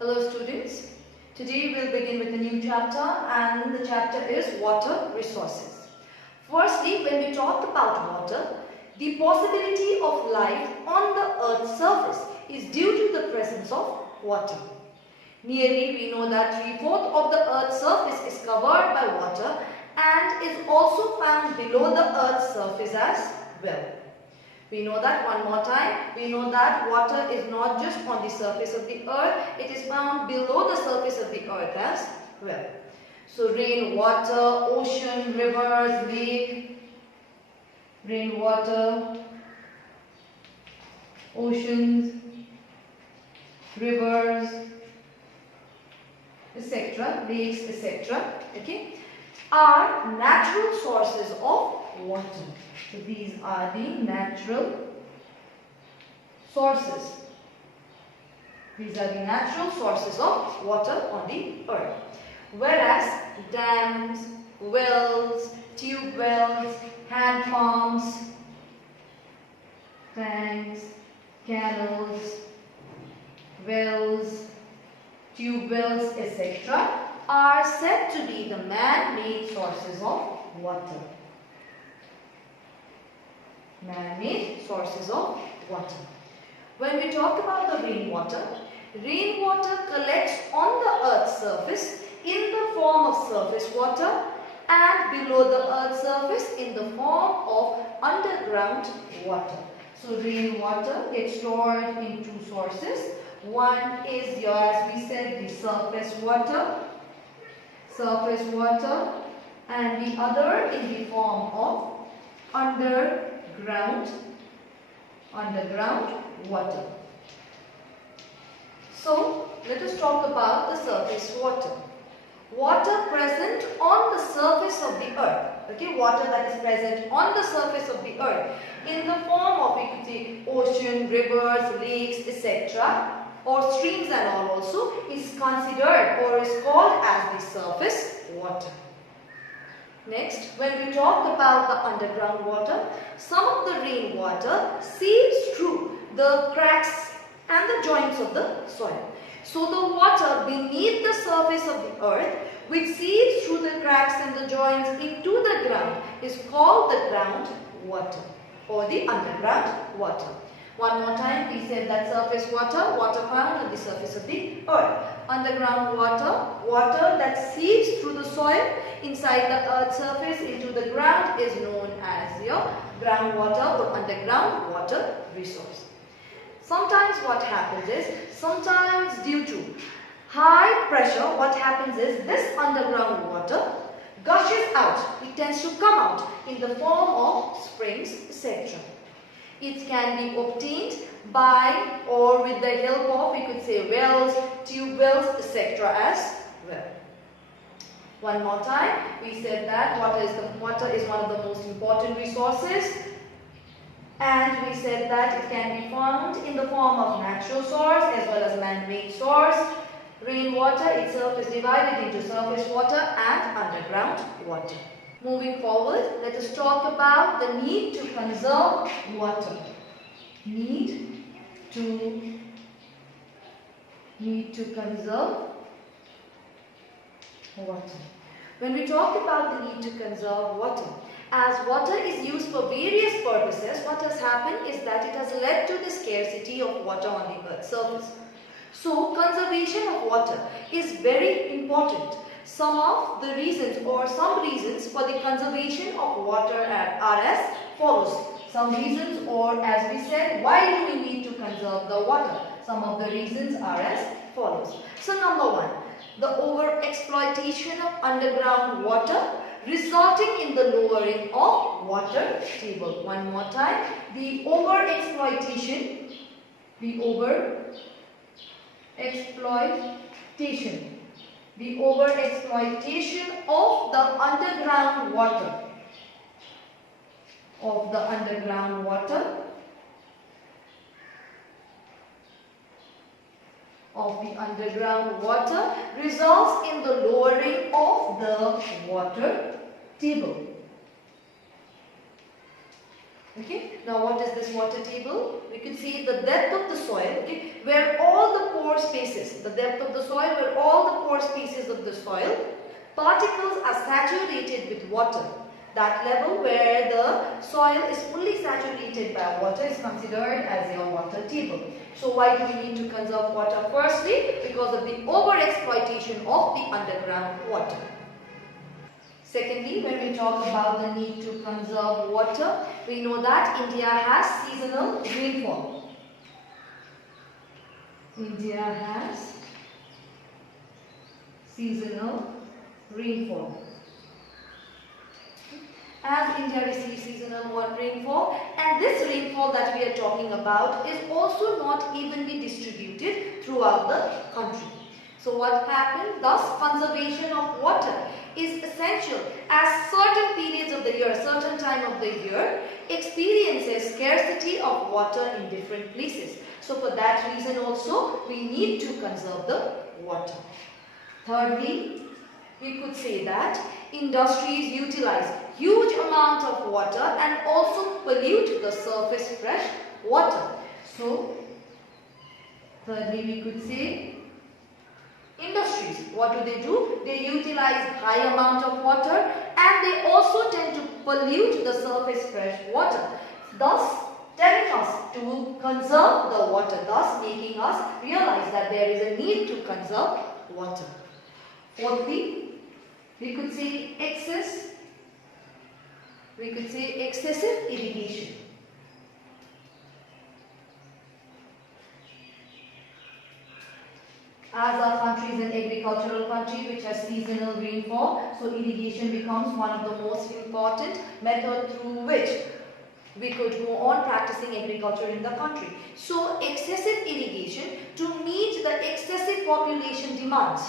Hello students, today we'll begin with a new chapter and the chapter is water resources. Firstly, when we talk about water, the possibility of life on the earth's surface is due to the presence of water. Nearly we know that 3/4 of the earth's surface is covered by water and is also found below the earth's surface as well. We know that one more time. We know that water is not just on the surface of the earth. It is found below the surface of the earth as well. So rainwater, ocean, rivers, lake, rainwater, oceans, rivers, etc., lakes, etc., okay, are natural sources of water. So these are the natural sources. These are the natural sources of water on the earth. Whereas dams, wells, tube wells, hand pumps, tanks, canals, wells, tube wells, etc. are said to be the man-made sources of water. Man-made sources of water. When we talk about the rainwater, rainwater collects on the earth's surface in the form of surface water and below the earth's surface in the form of underground water. So rainwater gets stored in two sources. One is as we said, the surface water, and the other in the form of underground water. So let us talk about the surface water. Water present on the surface of the earth. Okay, water that is present on the surface of the earth in the form of, we could say, ocean, rivers, lakes, etc., or streams and all also, is considered or is called as the surface water. Next, when we talk about the underground water, some of the rainwater seeps through the cracks and the joints of the soil. So the water beneath the surface of the earth, which seeps through the cracks and the joints into the ground, is called the groundwater or the underground water. One more time, we said that surface water, water found on the surface of the earth. Underground water, water that seeps through the soil inside the earth's surface into the ground is known as your groundwater or underground water resource. Sometimes what happens is, sometimes due to high pressure, what happens is this underground water gushes out. It tends to come out in the form of springs, etc. It can be obtained by or with the help of, we could say, wells, tube wells, etc. as well. One more time, we said that water is one of the most important resources, and we said that it can be found in the form of natural source as well as man-made source. Rainwater itself is divided into surface water and underground water. Moving forward, let us talk about the need to conserve water. Need to conserve water. When we talk about the need to conserve water, as water is used for various purposes, what has happened is that it has led to the scarcity of water on the earth's surface. So, conservation of water is very important. Some reasons for the conservation of water are as follows. Some reasons, or as we said, why do we need to conserve the water? Some of the reasons are as follows. So number one, the overexploitation of underground water resulting in the lowering of water table. One more time, the overexploitation of the underground water results in the lowering of the water table. Okay, now what is this water water table, we could see the depth of the soil, okay, where all the pore spaces, the depth of the soil, where all the pore spaces of the soil, particles are saturated with water. That level where the soil is fully saturated by water is considered as your water table. So why do we need to conserve water? Firstly, because of the overexploitation of the underground water. Secondly, when we talk about the need to conserve water, we know that India has seasonal rainfall. India has seasonal rainfall. As India receives seasonal rainfall, and this rainfall that we are talking about is also not evenly distributed throughout the country. So what happens? Thus, conservation of water is essential as certain periods of the year, certain time of the year experiences scarcity of water in different places. So for that reason also, we need to conserve the water. Thirdly, we could say that industries utilize huge amount of water and also pollute the surface fresh water. So, thirdly we could say industries, what do? They utilize high amount of water and they also tend to pollute the surface fresh water, thus telling us to conserve the water, thus making us realize that there is a need to conserve water. Fourthly, we could say excessive irrigation. As our country is an agricultural country which has seasonal rainfall, so irrigation becomes one of the most important method through which we could go on practicing agriculture in the country. So excessive irrigation to meet the excessive population demands.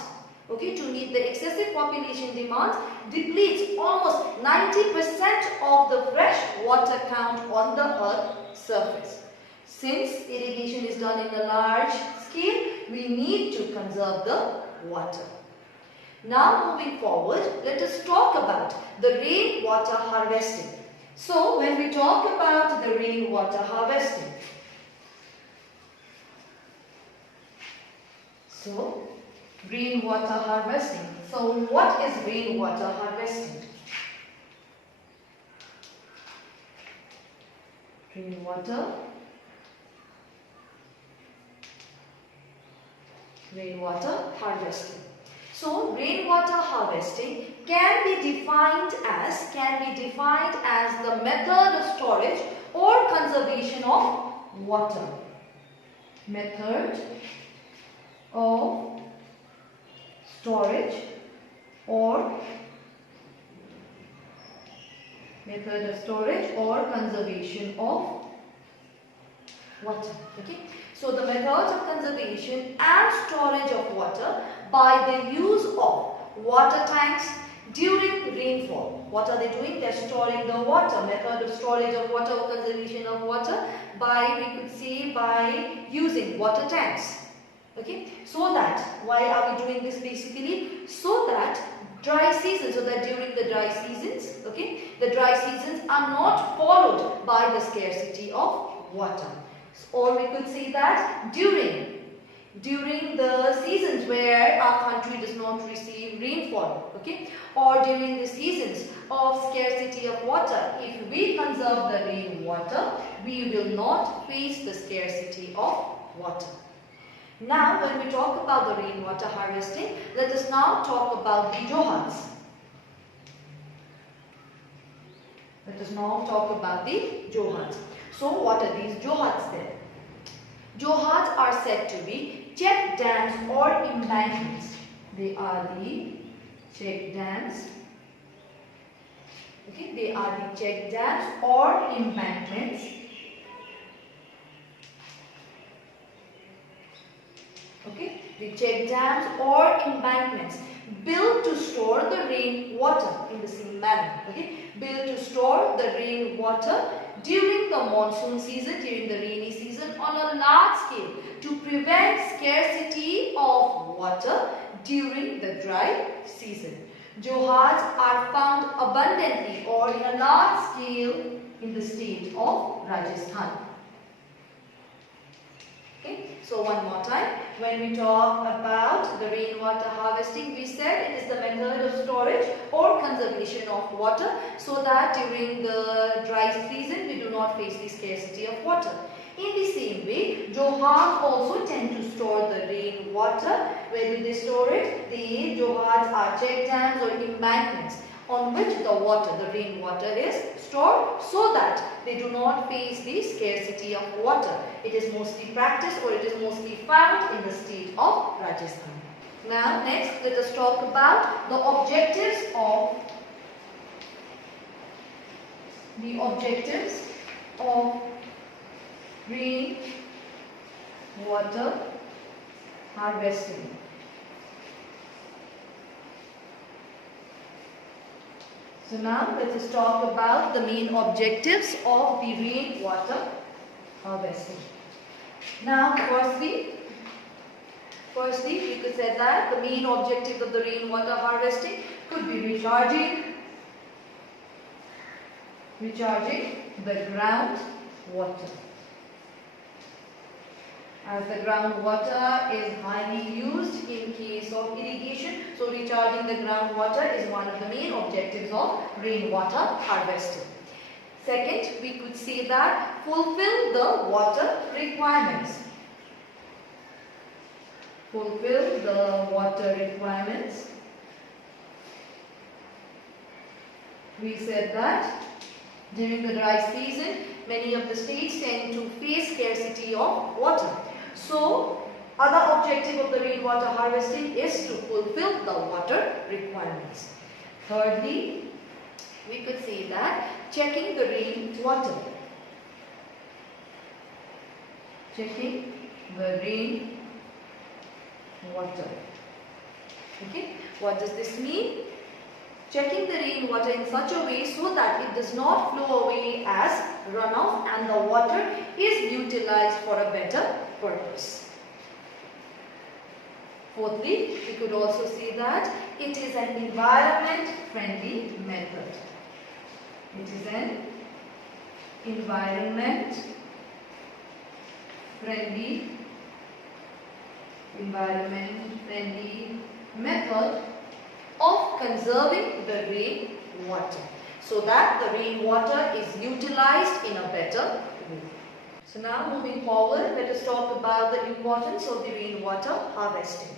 Okay, to meet the excessive population demands depletes almost 90% of the fresh water count on the earth's surface. Since irrigation is done in a large scale, we need to conserve the water. Now moving forward, let us talk about the rainwater harvesting. So when we talk about the rainwater harvesting, rainwater harvesting. So what is rainwater harvesting? Rainwater harvesting. So rainwater harvesting can be defined as the method of storage or conservation of water. Method of storage or conservation of water. Okay. So the methods of conservation and storage of water by the use of water tanks during rainfall. What are they doing? They are storing the water. Method of storage of water or conservation of water by using water tanks. Okay, so that, why are we doing this basically? So that during the dry seasons, okay, the dry seasons are not followed by the scarcity of water. Or we could say that during the seasons where our country does not receive rainfall, okay, or during the seasons of scarcity of water, if we conserve the rainwater, we will not face the scarcity of water. Now, when we talk about the rainwater harvesting, let us now talk about the johats. So, what are these johats then? Johats are said to be check dams or embankments. They are the check dams. Okay, they are the check dams or embankments. Okay, the check dams or embankments built to store the rainwater in the same manner. Okay, built to store the rainwater during the monsoon season, during the rainy season on a large scale to prevent scarcity of water during the dry season. Johats are found abundantly or in a large scale in the state of Rajasthan. Okay, so one more time, when we talk about the rainwater harvesting, we said it is the method of storage or conservation of water so that during the dry season we do not face the scarcity of water. In the same way, johars also tend to store the rainwater. Where do they store it? The johars are check dams or embankments on which the water, the rainwater is stored so that they do not face the scarcity of water. It is mostly practiced or it is mostly found in the state of Rajasthan. Now next let us talk about the objectives of rainwater harvesting. So now let us talk about the main objectives of the rainwater harvesting. Now firstly we could say that the main objective of the rainwater harvesting could be recharging the groundwater. As the groundwater is highly used in case of irrigation, so recharging the groundwater is one of the main objectives of rainwater harvesting. Second, we could say that fulfill the water requirements. Fulfill the water requirements. We said that during the dry season, many of the states tend to face scarcity of water. So, other objective of the rainwater harvesting is to fulfill the water requirements. Thirdly, we could say that checking the rainwater. Checking the rainwater. Okay, what does this mean? Checking the rainwater in such a way so that it does not flow away as runoff and the water is utilized for a better purpose. Fourthly, we could also say that it is an environment-friendly method. It is an environment-friendly method of conserving the rainwater so that the rainwater is utilized in a better way. So now moving forward, let us talk about the importance of the rainwater harvesting.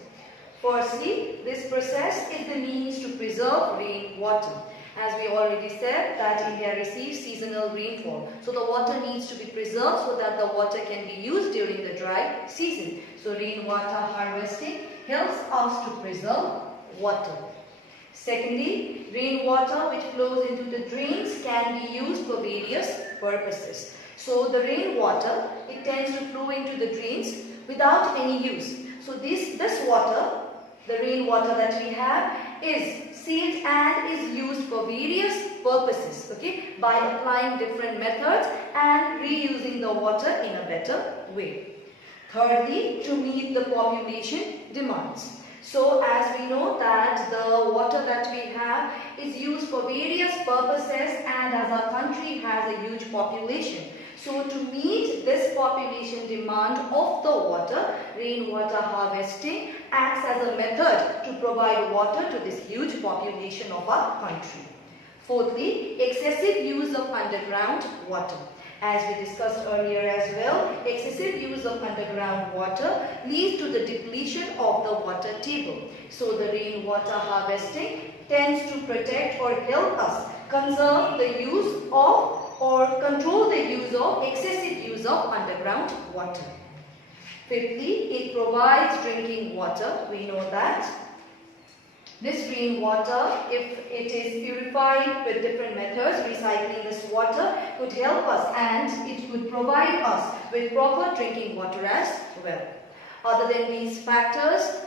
Firstly, this process is the means to preserve rainwater. As we already said that India receives seasonal rainfall. So the water needs to be preserved so that the water can be used during the dry season. So rainwater harvesting helps us to preserve water. Secondly, rainwater which flows into the drains can be used for various purposes. So the rainwater, it tends to flow into the drains without any use. So this water, the rainwater that we have, is saved and is used for various purposes, okay, by applying different methods and reusing the water in a better way. Thirdly, to meet the population demands. So as we know that the water that we have is used for various purposes and as our country has a huge population. So to meet this population demand of the water, rainwater harvesting acts as a method to provide water to this huge population of our country. Fourthly, excessive use of underground water. As we discussed earlier as well, excessive use of underground water leads to the depletion of the water table. So the rainwater harvesting tends to protect or help us conserve the use of or control the use of excessive use of underground water. Fifthly, it provides drinking water. We know that this rainwater, if it is purified with different methods, recycling this water could help us and it could provide us with proper drinking water as well. Other than these factors,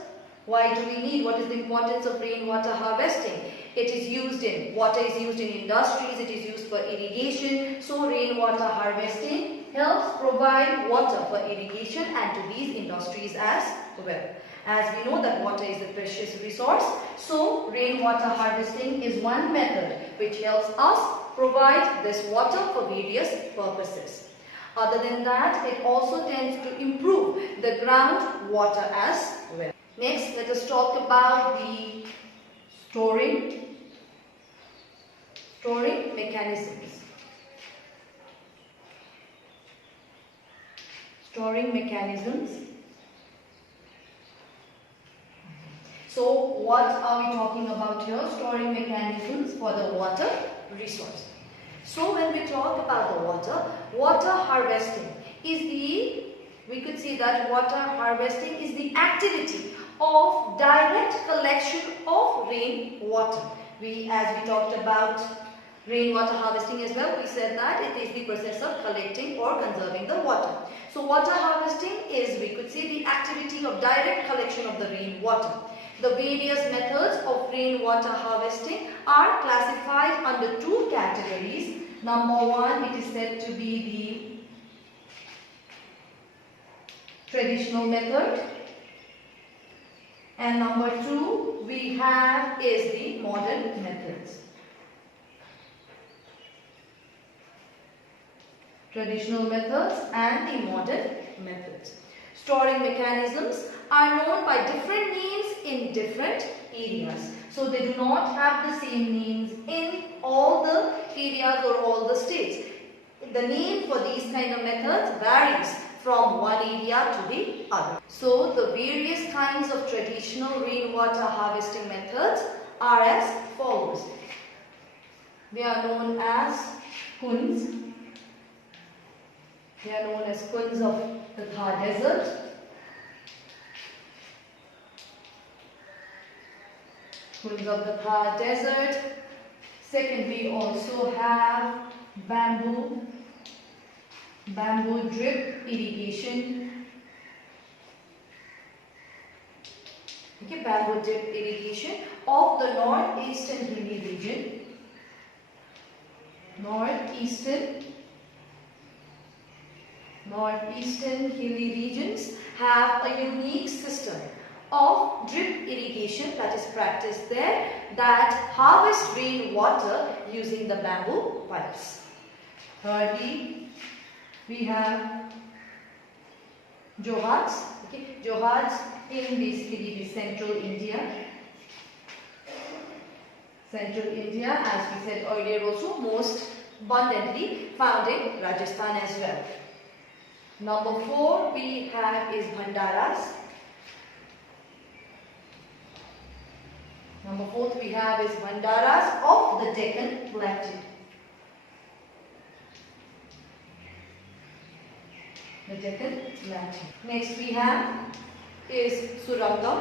why do we need? What is the importance of rainwater harvesting? It is used in, water is used in industries, it is used for irrigation. So rainwater harvesting helps provide water for irrigation and to these industries as well. As we know that water is a precious resource, so rainwater harvesting is one method which helps us provide this water for various purposes. Other than that, it also tends to improve the groundwater as well. Next, let us talk about the storing mechanisms. Storing mechanisms. So what are we talking about here? Storing mechanisms for the water resource. So when we talk about the water harvesting is we could see that water harvesting is the activity of direct collection of rainwater. As we talked about rainwater harvesting as well, we said that it is the process of collecting or conserving the water. So water harvesting is, we could see, the activity of direct collection of the rainwater. The various methods of rainwater harvesting are classified under two categories. Number one, it is said to be the traditional method, and number two we have is the modern methods. Traditional methods and the modern methods. Storing mechanisms are known by different names in different areas. So they do not have the same names in all the areas or all the states. The name for these kind of methods varies from one area to the other. So the various kinds of traditional rainwater harvesting methods are as follows. They are known as Kunz. They are known as Kunz of the Thar Desert. Kunz of the Thar Desert. Second, we also have bamboo drip irrigation. Okay, bamboo drip irrigation of the northeastern hilly region. Northeastern hilly regions have a unique system of drip irrigation that is practiced there, that harvest rainwater using the bamboo pipes. Thirdly, we have Johats. Okay, Johats in basically the central India. Central India, as we said earlier, also most abundantly found in Rajasthan as well. Number 4 we have is Bhandaras. Number 4th we have is Bhandaras of the Deccan Plateau. The Deccan Plateau. Next we have is Surangam.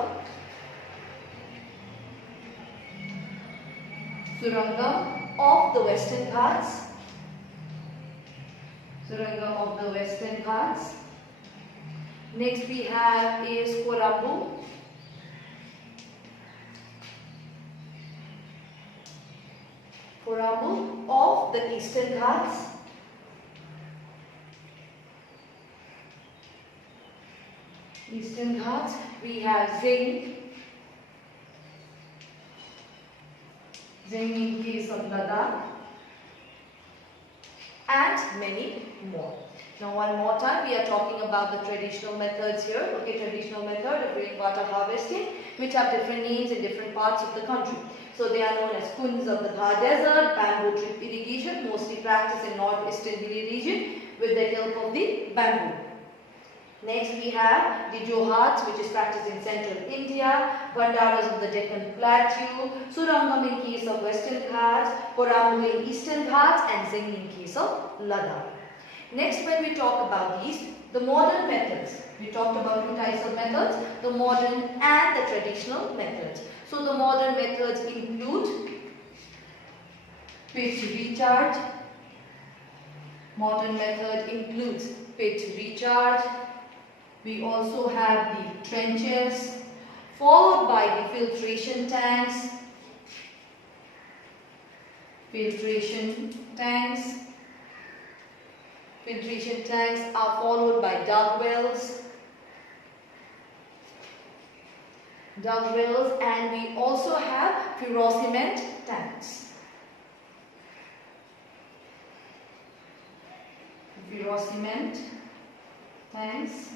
Surangam of the Western Ghats. Surangam of the Western Ghats. Next we have is Korambu. Korambu of the Eastern Ghats. Eastern Ghats. We have Zing. Zing in case of Ladakh. And many more. Now one more time, we are talking about the traditional methods here. Okay, traditional method of rainwater harvesting, which have different names in different parts of the country. So they are known as Kunz of the Thar Desert, bamboo drip irrigation, mostly practiced in northeastern hilly region with the help of the bamboo. Next we have the Johats, which is practiced in central India, Bhandaras of the Deccan Plateau, Surangam in case of Western Ghats, Korambu in Eastern Ghats, and Zing in case of Ladakh. Next, when we talk about these, the modern methods. We talked about two types of methods, the modern and the traditional methods. So the modern methods include pit recharge. Modern method includes pit recharge. We also have the trenches, followed by the filtration tanks. Filtration tanks are followed by dug wells. And we also have pyrocement tanks. cement. Thanks.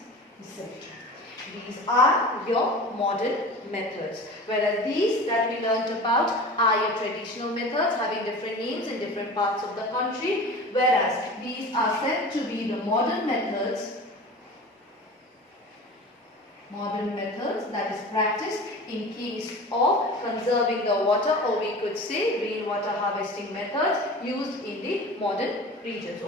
These are your modern methods, whereas these that we learnt about are your traditional methods having different names in different parts of the country, whereas these are said to be the modern methods that is practiced in case of conserving the water, or we could say rainwater harvesting methods used in the modern regions.